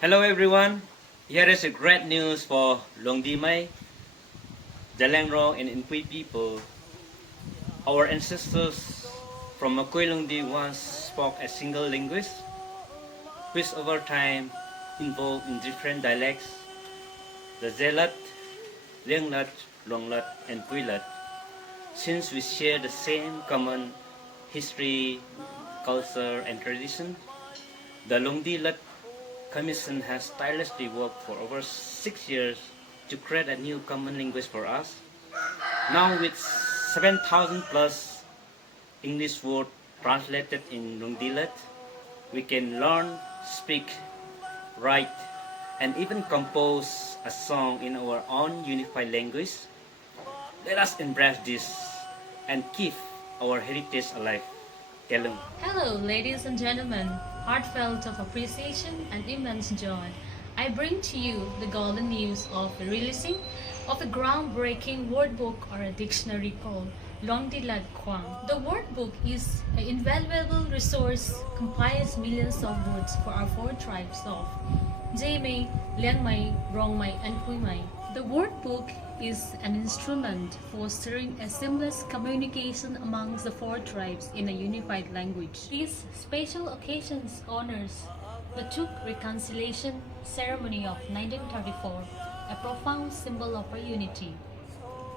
Hello everyone. Here is a great news for Luangdilat, the Langrong and Inpui people. Our ancestors from Makoi Lungdi once spoke a single language, which over time evolved in different dialects, the Zelat, Lianglat, Longlat, and Puilat. Since we share the same common history, culture, and tradition, the Luangdilat Commission has tirelessly worked for over 6 years to create a new common language for us. Now with 7,000 plus English words translated in Luangdilat, we can learn, speak, write, and even compose a song in our own unified language. Let us embrace this and keep our heritage alive. Kelung. Hello, ladies and gentlemen. Heartfelt of appreciation and immense joy, I bring to you the golden news of the releasing of a groundbreaking wordbook or a dictionary called Luangdilat Khuang. The wordbook is an invaluable resource, compiles millions of words for our four tribes of Zeme, Liangmei, Rongmei, and Puimei. The wordbook is an instrument fostering a seamless communication amongst the four tribes in a unified language. This special occasions honors the Tuk Reconciliation Ceremony of 1934, a profound symbol of our unity.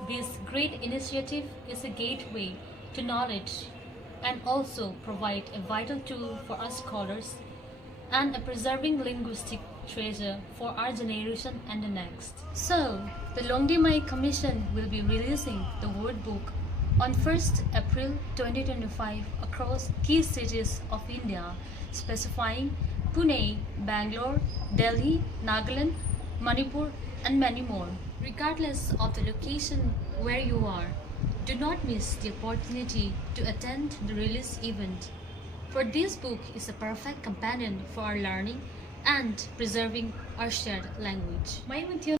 This great initiative is a gateway to knowledge and also provide a vital tool for us scholars and a preserving linguistic treasure for our generation and the next. So, the Luangdilat Commission will be releasing the word book on 1st April 2025 across key cities of India, specifying Pune, Bangalore, Delhi, Nagaland, Manipur, and many more. Regardless of the location where you are, do not miss the opportunity to attend the release event, for this book is a perfect companion for our learning and preserving our shared language.